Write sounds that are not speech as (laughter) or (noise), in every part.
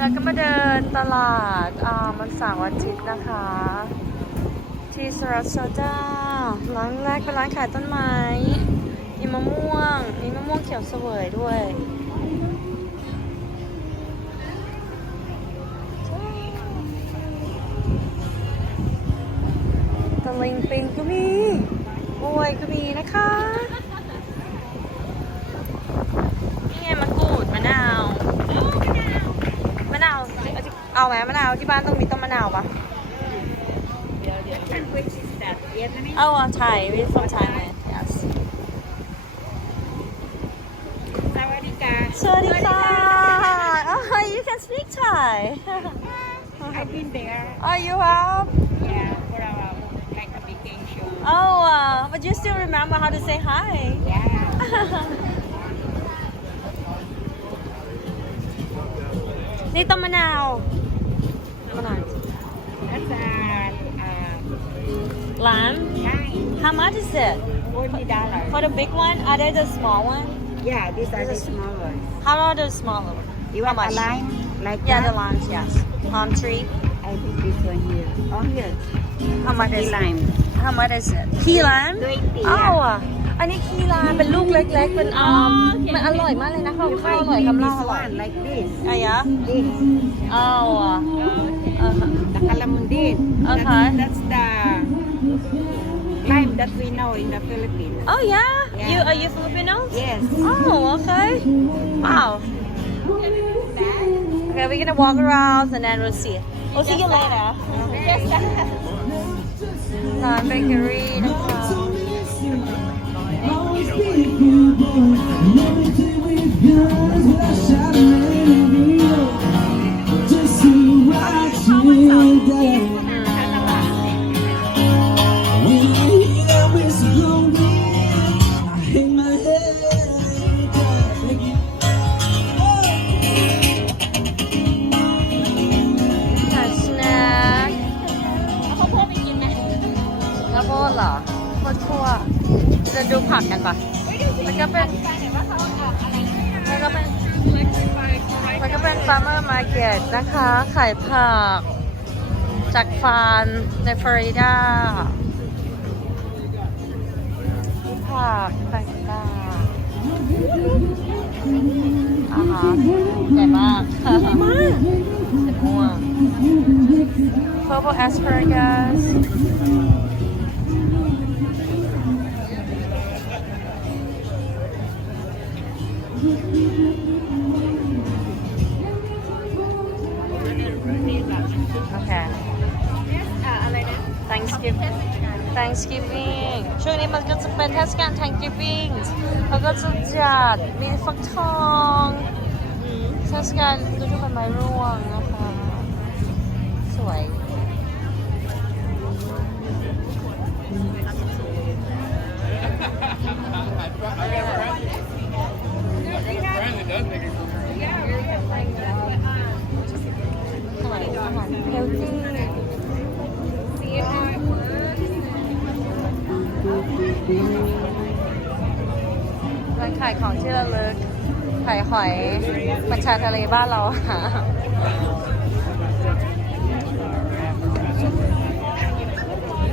เราก็มาเดินตลาดอ่ามันสาร์อาทิตย์นะคะ ที่สรัสดาร้านแรกเป็นร้านขายต้นไม้มีมะม่วงมีมะม่วงเขียวเสวยด้วยตะลิงปิงก็มีบวยก็มีนะคะ เอาที่เอาไหมมะนาวที่บ้านต้องมีต้นมะนาวปะ Which is that? Vietnamese? เอาอ่ะไทย we from Thailand yes Sawadika. สวัสดีค่ะ oh you can speak Thai (laughs) I've been there. oh you have Yeah, for a like a vacation. oh uh, but you still remember how to say hi Yeah. (laughs) นี่ต้นมะนาว มะนาว That's a uh, ล้าน nine, how much is it forty dollars. for the big one are they the small one Yeah, these are the small ones. how about the smaller one You How want much? a line like yeah that? the lines yes palm tree I think this one here. Oh, here. how much The is it lime. how much is it ขี้ล้าน Twenty. อ้าว yeah. อ่ะ อันนี้คีรานเป็นลูกเล็กๆ เป็นออมมันอร่อยมากเลยนะข้าว You ข้าวอ find ร่อย this คำเล่าอร่อย one like this. อายะ This. อ้าวอ่ะ Okay. That, uh-huh. that's the time that we know in the Philippines. Oh yeah? yeah. You are you Filipinos? Yes. Oh okay. Wow. Okay, we're gonna walk around and then we'll see. We'll see you later. Okay. Yes. Always be a good boy. With without. จะดูผักกันก่อน มันก็เป็น มันก็เป็น มันก็เป็น farmer market นะคะ ขายผัก จากฟาร์มในฟลอริดาผักต่างๆอ่าฮะใหญ่มากใหญ่มากสีม่วง purple asparagus Thanksgiving Thanksgiving ช่วงนี้มันก็จะเป็นเทศกาล Thanksgiving แล้วก็จะจัดมีฟักทองเทศกาลฤดูใบไม้ร่วงนะคะ สวย ขายของที่ระลึกขายหอยบัญชาทะเลบ้านเราค่ะ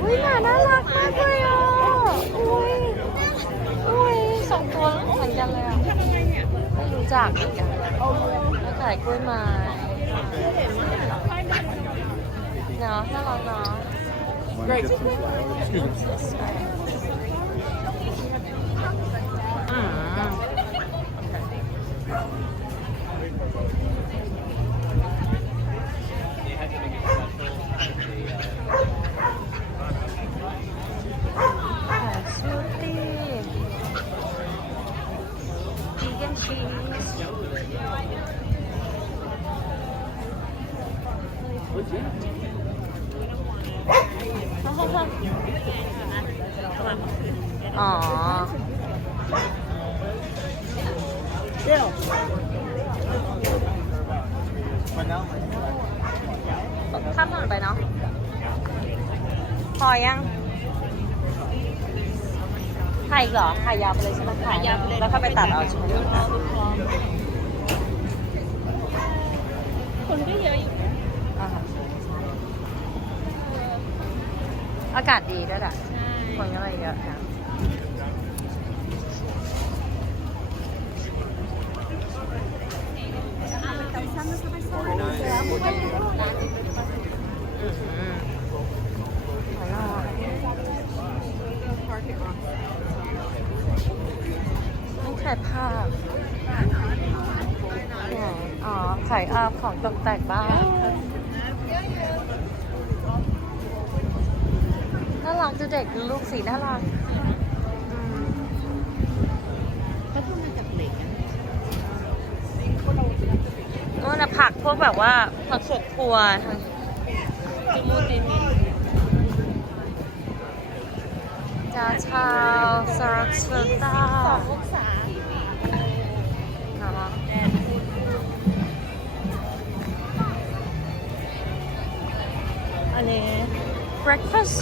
อุ้ยหมาน่ารักมากเลยอะ อุ้ย อุ้ยสองตัวเหมือนกันเลยอะไม่รู้จักอีกอะแล้วขายกล้วยไม้เนาะน่ารักเนาะ Great. อืมขายสมูทตี้ vegan cheese อ๋อข้ามถนนไปเนาะพอยังถ่ายอีกเหรอถ่ายยาวไปเลยใช่ไหมถ่ายยาวไปเลยแล้วก็ไปตัดเอาใช่ไหมคุณคนก็เยอะอยู่นะ อากาศดีด้วยแหละคนก็เลยเยอะนะอืมขอลองต้องถ่ายภาพอ๋อขายอาของตกแต่งบ้าน น่า รักดูเด็กดูลูกสีน่ารักอืมเขาทำมาจากเหล็กอะนู่นนะผักพวกแบบว่าผักสวนครัวทางจาชาวสรักสตาสององศาเนาะอันนี้ breakfast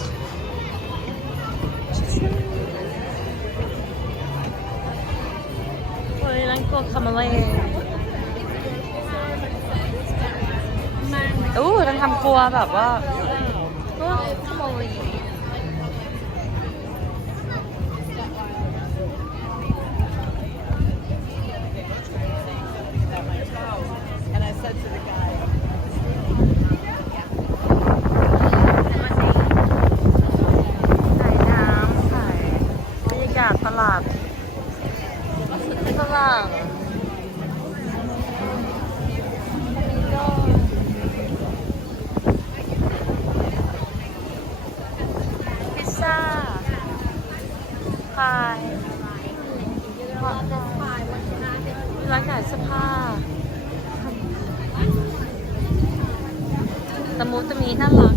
เฮ้ยนั่นก็คำอะไรอู้นั่นทำครัวแบบว่าโอ้ขโมย And I said to the guy ขายน้ำ ขายบรรยากาศตลางพิซซ่าพายร้านขายเสื้อผ้าตะมูตะมีน่ารัก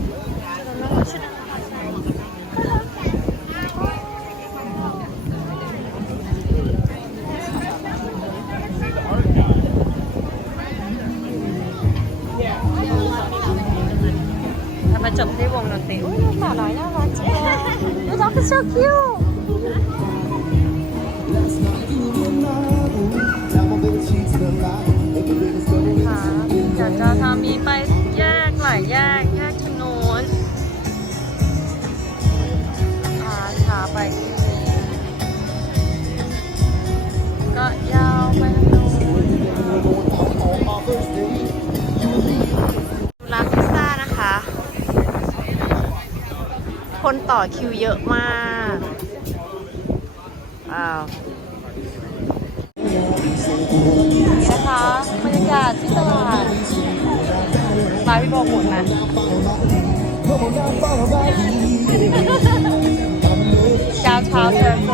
น้องเป็น so cute ค่ะ ต่อคิวเยอะมากว้าวนี่นะคะบรรยากาศที่ตลาดร้านพี่โบหมุนนะเช้าเช้าเชิญ